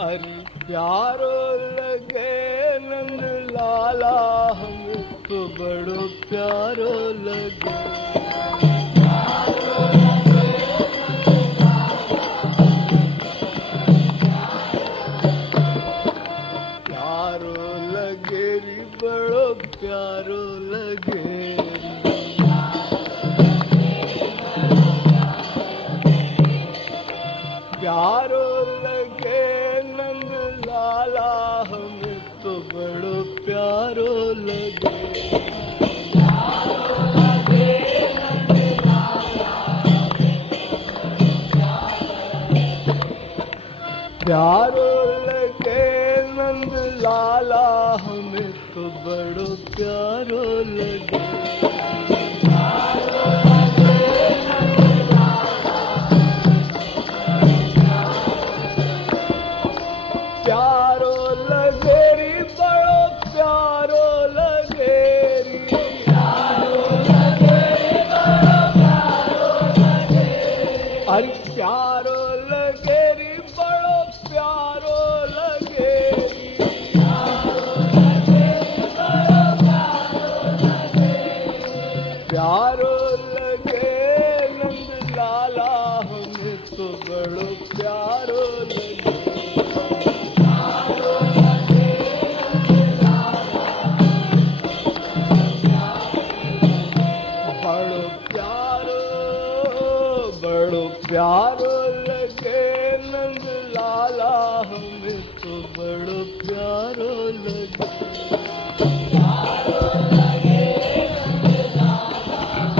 अरे प्यारो लगे नंद लाला हमें तो बड़ो प्यारो लगे। प्यारो लगे री बड़ो प्यारो लगे। प्यारो लगे नंद लाला हमें तो बड़ो प्यारो लगे। प्यारो लगे नंद लाला हमें तो बड़ो प्यारो लगे। प्यारो लगे री बड़ो प्यारो लगे री। प्यारो लगे बड़ो प्यारो लगे। अरे प्यारो लगे री बड़ो प्यारो लगे। प्यारो लगे नंद लाला हमें तो बड़ो प्यारो लगे। प्यारो लगे नंद लाला हमें तो बड़ो प्यारो लगे। प्यारो लगे नंद लाला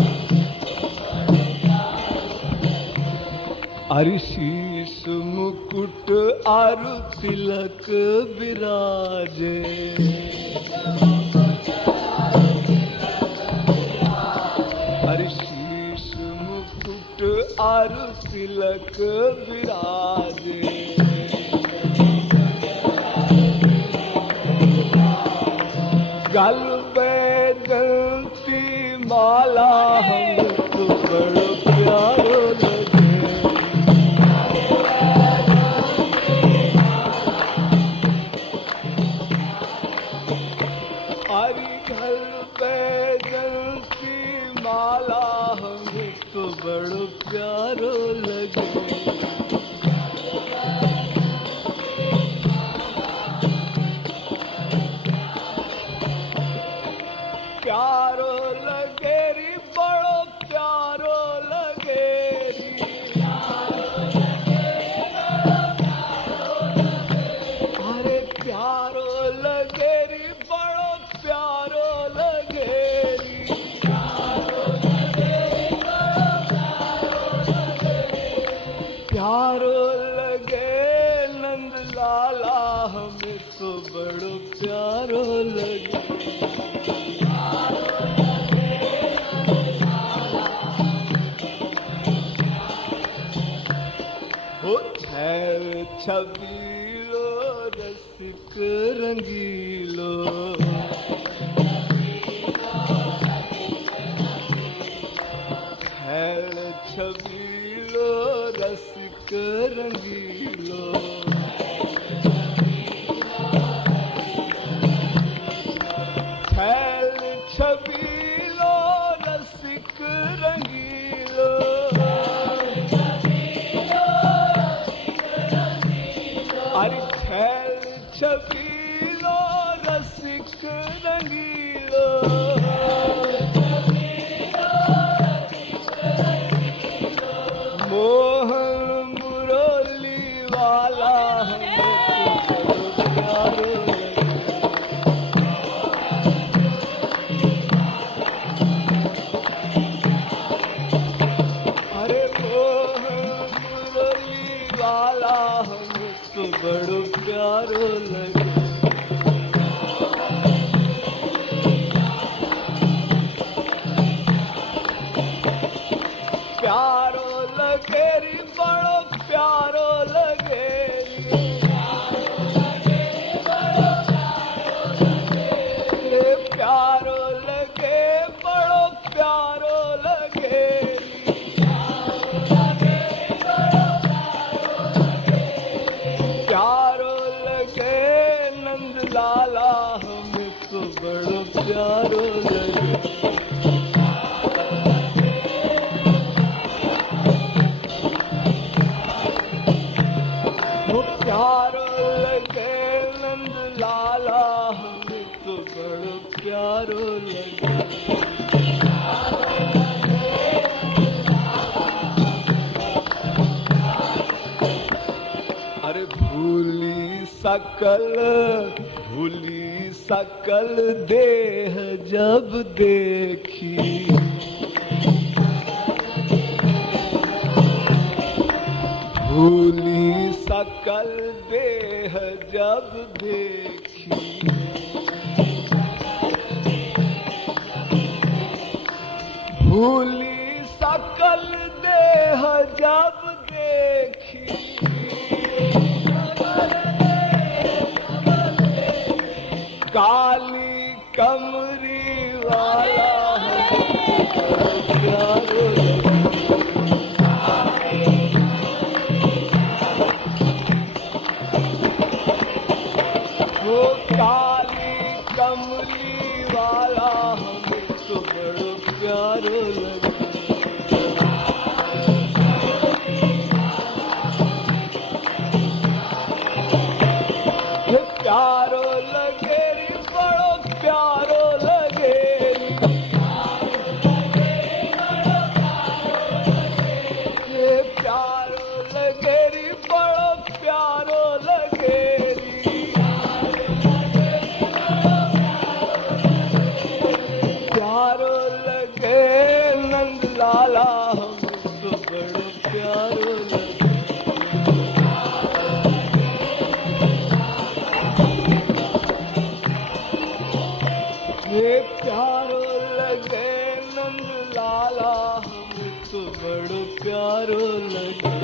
अरे शीश मुकुट आरु तिलक विराजे। अरे शीश मुकुट आरु तिलक विराजे। गल बैजंती माला हमको बड़ो प्यारो लगे। हरि गल बैजंती माला हमको बड़ो प्यारो लगे। प्यारो लगे री बड़ो प्यारो लगे री। अरे प्यारो लगे री बड़ो प्यारो लगे री। प्यारो लगे नंद लाला हमें तो बड़ो प्यारो लगे। छबीलो रसिक रंगीलो। खैर छबीलो रसिक रंगीलो। खैर छबीलो रसिक रंगीलो। अरे खैर छबीलो रसिक रंगीलो। मोहन मुरली वाला हमको प्यारो लगे। अरे मोहन मुरली वाला हमको बड़ो प्यारो लगे। प्यारो लगे री बड़ो प्यारो लगे री। प्यारो लगे बड़ो प्यारो लगे री। प्यारो सकल भूली सकल देह जब देखी, भूली सकल देह जब देखी, भूली सकल देह जब देखी, काली कमरी वाला प्यारो वो काली कमली वाला हमें तो बड़ो प्यारो लगे, प्यारो लगे री बड़ो प्यारो लगे री, प्यारो लगे री बड़ो प्यारो लगे री, प्यारो लगे नंद लाला हमें तो बड़ो प्यारो लगे, प्यारो लगे नंद लाला हमें तो बड़ो प्यारो लगे,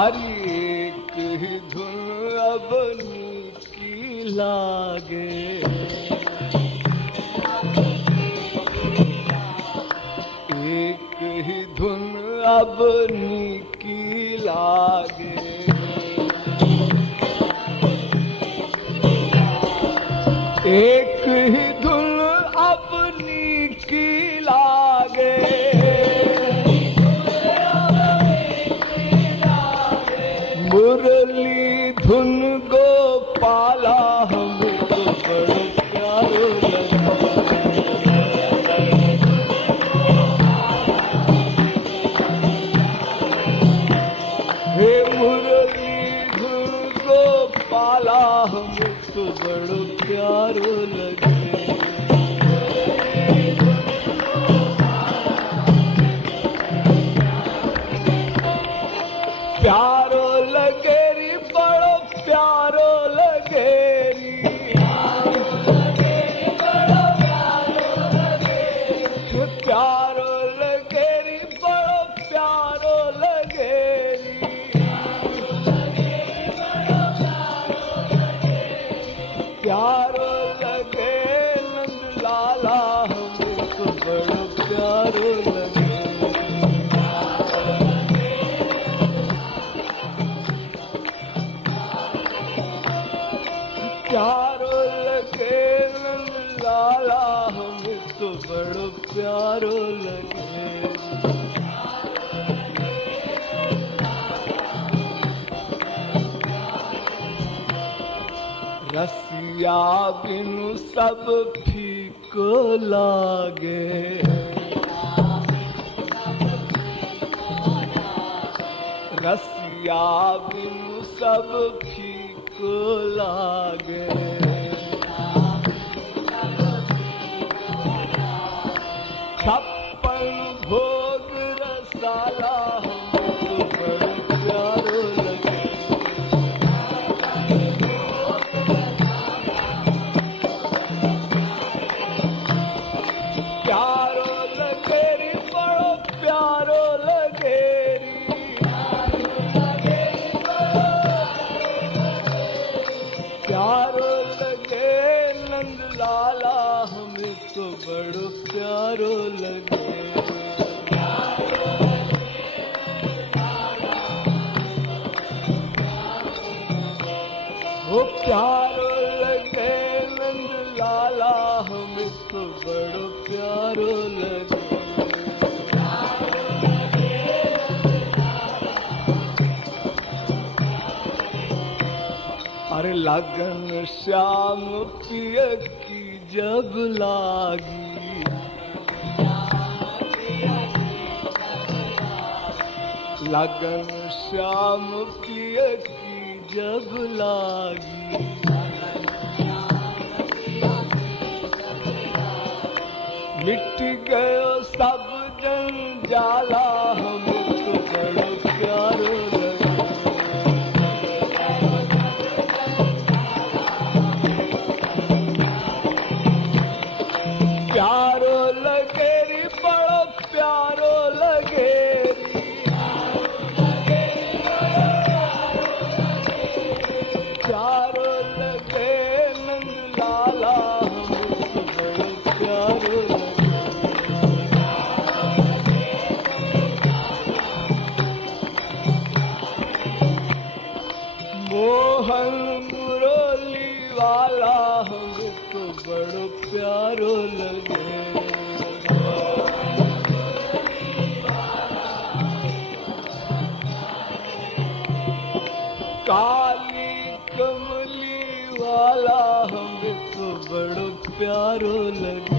अरे एक ही धुन अपनी की लागे, एक ही धुन अपनी की लागे, एक ही धुन अपनी की लागे, मुरली धुन गोपाला हमको बड़ो प्यारो लगे, हे मुरली धुन गोपाला हमको बड़ो प्यारो लगे, प्यारो लगे री बड़ो प्यारो लगे री, प्यारो लगे री बड़ो प्यारो लगे री, प्यारो लगे नंद लाला हमको बड़ो प्यारो लगे, प्यारो लगे नंद लाला हमें तो बड़ो प्यारो लगे, रसिया बिनु सब फीको लागे, रसिया बिनु सब फीको लागे, छप्पन भोग रसाला हमको बड़ो प्यारो लगे, प्यारो लगे री बड़ो प्यारो लगे री, प्यारो लगे नंद लाला हमें तो बड़ो प्यारो लगे, वो प्यारो लगे नंद लाला हमें तो बड़ो प्यारो लगे, अरे लगन श्याम पिय की जब लागी, लगन श्याम पिय की जब लागी, मिट गयो सब जंजाला हमको बड़ो प्यारो लगे। प्यारो लगे री बड़ो प्यारो लगे री, प्यारो लगे नंद लाला हमको बड़ो प्यारो लगे। मोहन मुरली वाला हमको बड़ो प्यारो लगे। काली कमली वाला हमको बड़ो प्यारो लगे।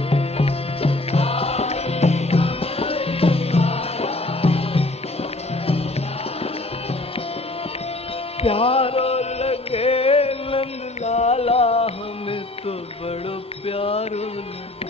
प्यारो लगे नंद लाला हमें तो बड़ो प्यारो लगे।